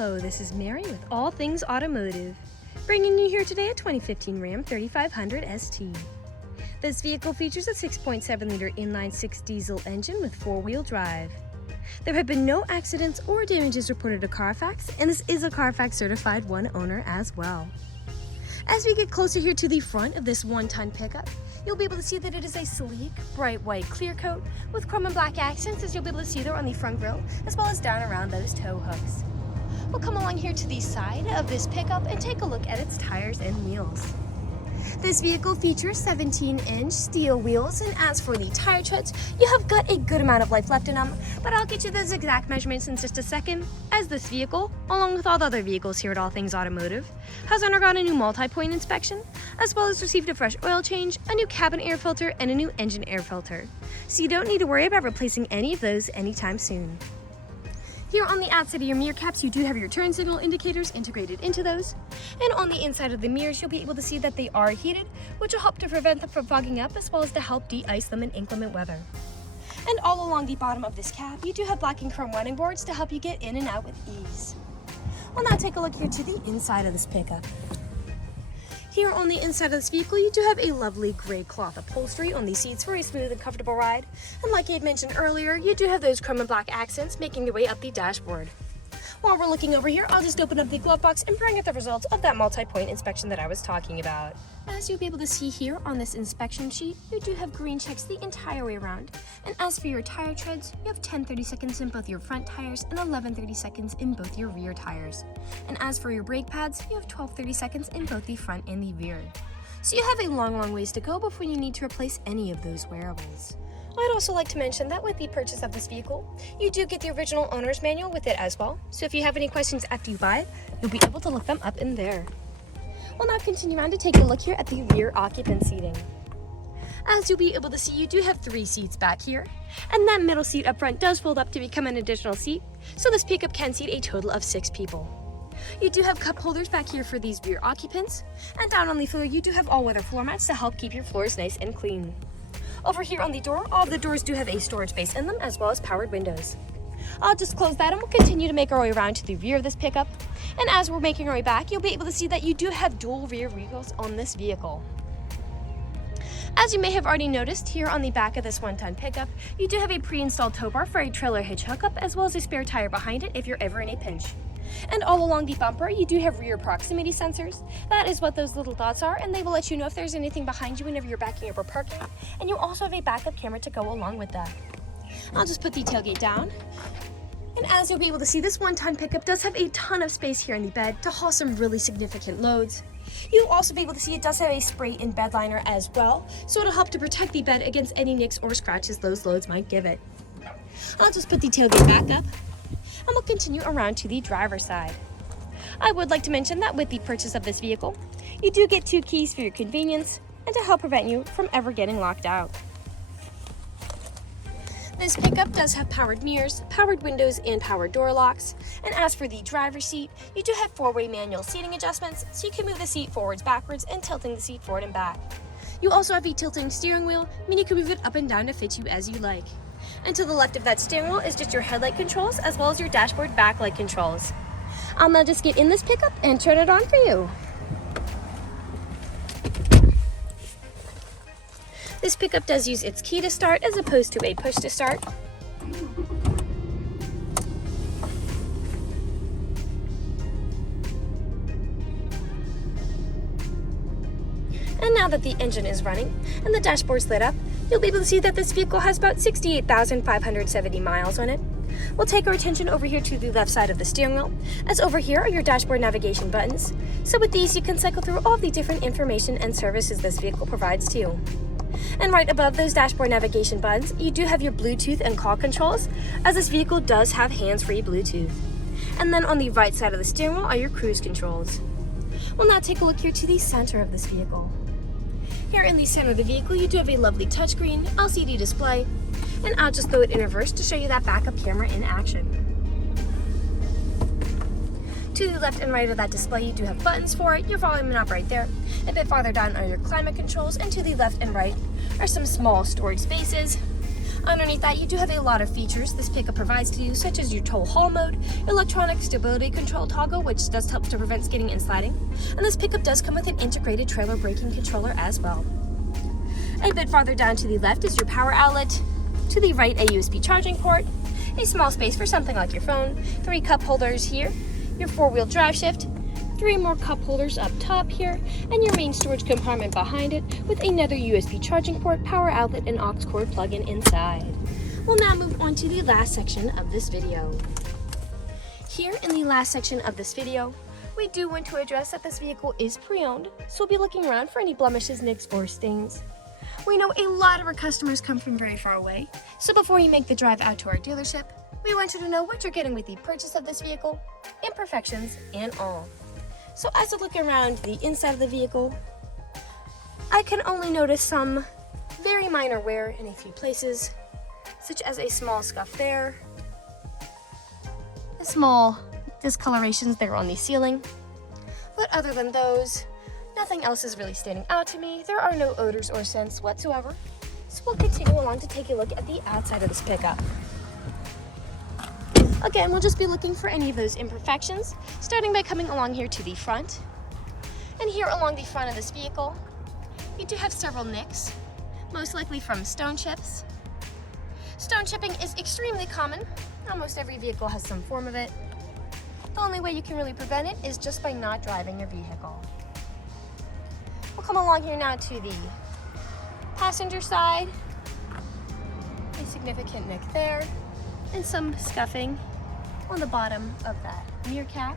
Hello, this is Mary with All Things Automotive, bringing you here today a 2015 Ram 3500 ST. This vehicle features a 6.7-liter inline-six diesel engine with four-wheel drive. There have been no accidents or damages reported to CARFAX, and this is a CARFAX certified one owner as well. As we get closer here to the front of this one-ton pickup, you'll be able to see that it is a sleek, bright white clear coat with chrome and black accents, as you'll be able to see there on the front grille, as well as down around those tow hooks. We'll come along here to the side of this pickup and take a look at its tires and wheels. This vehicle features 17-inch steel wheels, and as for the tire treads, you have got a good amount of life left in them, but I'll get you those exact measurements in just a second, as this vehicle, along with all the other vehicles here at All Things Automotive, has undergone a new multi-point inspection, as well as received a fresh oil change, a new cabin air filter, and a new engine air filter. So you don't need to worry about replacing any of those anytime soon. Here on the outside of your mirror caps, you do have your turn signal indicators integrated into those. And on the inside of the mirrors, you'll be able to see that they are heated, which will help to prevent them from fogging up, as well as to help de-ice them in inclement weather. And all along the bottom of this cab, you do have black and chrome running boards to help you get in and out with ease. We'll now take a look here to the inside of this pickup. Here on the inside of this vehicle, you do have a lovely gray cloth upholstery on the seats for a smooth and comfortable ride. And like I had mentioned earlier, you do have those chrome and black accents making your way up the dashboard. While we're looking over here, I'll just open up the glove box and bring up the results of that multi-point inspection that I was talking about. As you'll be able to see here on this inspection sheet, you do have green checks the entire way around. And as for your tire treads, you have 10 30-seconds in both your front tires and 11 30-seconds in both your rear tires. And as for your brake pads, you have 12 30-seconds in both the front and the rear. So you have a long ways to go before you need to replace any of those wearables. I'd also like to mention that with the purchase of this vehicle, you do get the original owner's manual with it as well. So if you have any questions after you buy it, you'll be able to look them up in there. We'll now continue on to take a look here at the rear occupant seating. As you'll be able to see, you do have 3 seats back here, and that middle seat up front does fold up to become an additional seat, so this pickup can seat a total of 6 people. You do have cup holders back here for these rear occupants, and down on the floor you do have all-weather floor mats to help keep your floors nice and clean. Over here on the door, all of the doors do have a storage space in them, as well as powered windows. I'll just close that and we'll continue to make our way around to the rear of this pickup. And as we're making our way back, you'll be able to see that you do have dual rear wheels on this vehicle. As you may have already noticed, here on the back of this one-ton pickup, you do have a pre-installed tow bar for a trailer hitch hookup, as well as a spare tire behind it if you're ever in a pinch. And all along the bumper, you do have rear proximity sensors. That is what those little dots are, and they will let you know if there's anything behind you whenever you're backing up or parking. And you also have a backup camera to go along with that. I'll just put the tailgate down. And as you'll be able to see, this one-ton pickup does have a ton of space here in the bed to haul some really significant loads. You'll also be able to see it does have a spray and bed liner as well, so it'll help to protect the bed against any nicks or scratches those loads might give it. I'll just put the tailgate back up, and we'll continue around to the driver's side. I would like to mention that with the purchase of this vehicle, you do get 2 keys for your convenience and to help prevent you from ever getting locked out. This pickup does have powered mirrors, powered windows, and powered door locks. And as for the driver's seat, you do have 4-way manual seating adjustments, so you can move the seat forwards, backwards, and tilting the seat forward and back. You also have a tilting steering wheel, meaning you can move it up and down to fit you as you like. And to the left of that steering wheel is just your headlight controls, as well as your dashboard backlight controls. I'll now just get in this pickup and turn it on for you. This pickup does use its key to start as opposed to a push to start. And now that the engine is running and the dashboard's lit up, you'll be able to see that this vehicle has about 68,570 miles on it. We'll take our attention over here to the left side of the steering wheel, as over here are your dashboard navigation buttons. So with these, you can cycle through all the different information and services this vehicle provides to you. And right above those dashboard navigation buttons, you do have your Bluetooth and call controls, as this vehicle does have hands-free Bluetooth. And then on the right side of the steering wheel are your cruise controls. We'll now take a look here to the center of this vehicle. Here in the center of the vehicle, you do have a lovely touchscreen, LCD display, and I'll just throw it in reverse to show you that backup camera in action. To the left and right of that display, you do have buttons for it, your volume knob right there. A bit farther down are your climate controls, and to the left and right are some small storage spaces. Underneath that, you do have a lot of features this pickup provides to you, such as your tow haul mode, electronic stability control toggle, which does help to prevent skidding and sliding, and this pickup does come with an integrated trailer braking controller as well. A bit farther down to the left is your power outlet. To the right, a USB charging port, a small space for something like your phone, 3 cup holders here, your 4-wheel drive shift, 3 more cup holders up top here, and your main storage compartment behind it with another USB charging port, power outlet, and aux cord plug-in inside. We'll now move on to the last section of this video. Here in the last section of this video, we do want to address that this vehicle is pre-owned, so we'll be looking around for any blemishes, nicks, or stains. We know a lot of our customers come from very far away, so before you make the drive out to our dealership, we want you to know what you're getting with the purchase of this vehicle, imperfections, and all. So as I look around the inside of the vehicle, I can only notice some very minor wear in a few places, such as a small scuff there, a small discolorations there on the ceiling, but other than those, nothing else is really standing out to me. There are no odors or scents whatsoever. So we'll continue along to take a look at the outside of this pickup. Again, we'll just be looking for any of those imperfections, starting by coming along here to the front. And here along the front of this vehicle, you do have several nicks, most likely from stone chips. Stone chipping is extremely common. Almost every vehicle has some form of it. The only way you can really prevent it is just by not driving your vehicle. We'll come along here now to the passenger side. A significant nick there, and some scuffing on the bottom of that mirror cap.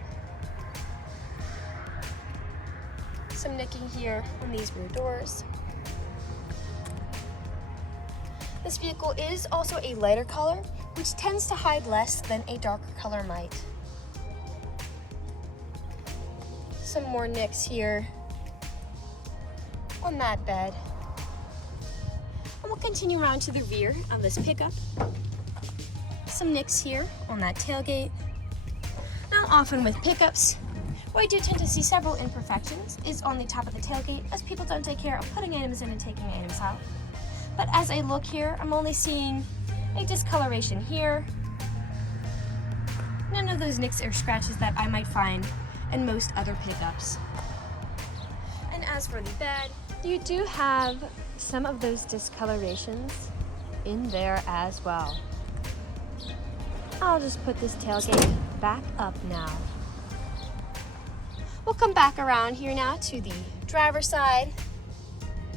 Some nicking here on these rear doors. This vehicle is also a lighter color, which tends to hide less than a darker color might. Some more nicks here on that bed. And we'll continue around to the rear of this pickup. Some nicks here on that tailgate. Now often with pickups, where I do tend to see several imperfections is on the top of the tailgate, as people don't take care of putting items in and taking items out. But as I look here, I'm only seeing a discoloration here. None of those nicks or scratches that I might find in most other pickups. And as for the bed, you do have some of those discolorations in there as well. I'll just put this tailgate back up now. We'll come back around here now to the driver's side.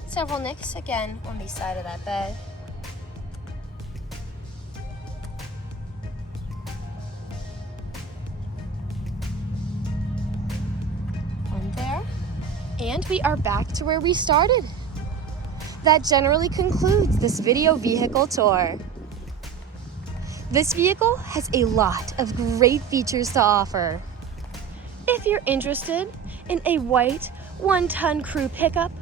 Several nicks again on the side of that bed. On there. And we are back to where we started. That generally concludes this video vehicle tour. This vehicle has a lot of great features to offer. If you're interested in a white 1-ton crew pickup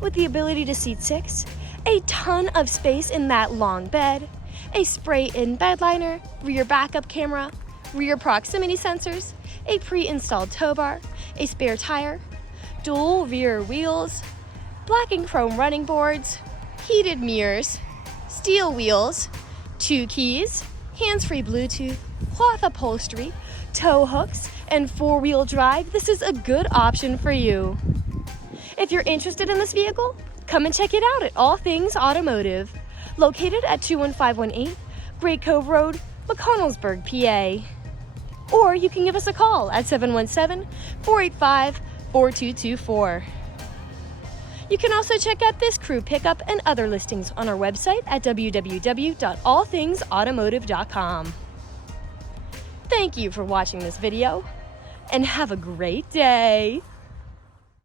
with the ability to seat 6, a ton of space in that long bed, a spray-in bedliner, rear backup camera, rear proximity sensors, a pre-installed tow bar, a spare tire, dual rear wheels, black and chrome running boards, heated mirrors, steel wheels, 2 keys, hands-free Bluetooth, cloth upholstery, tow hooks, and 4-wheel drive, this is a good option for you. If you're interested in this vehicle, come and check it out at All Things Automotive, located at 21518 Great Cove Road, McConnellsburg, PA. Or you can give us a call at 717-485-4224. You can also check out this crew pickup and other listings on our website at www.allthingsautomotive.com. Thank you for watching this video, and have a great day.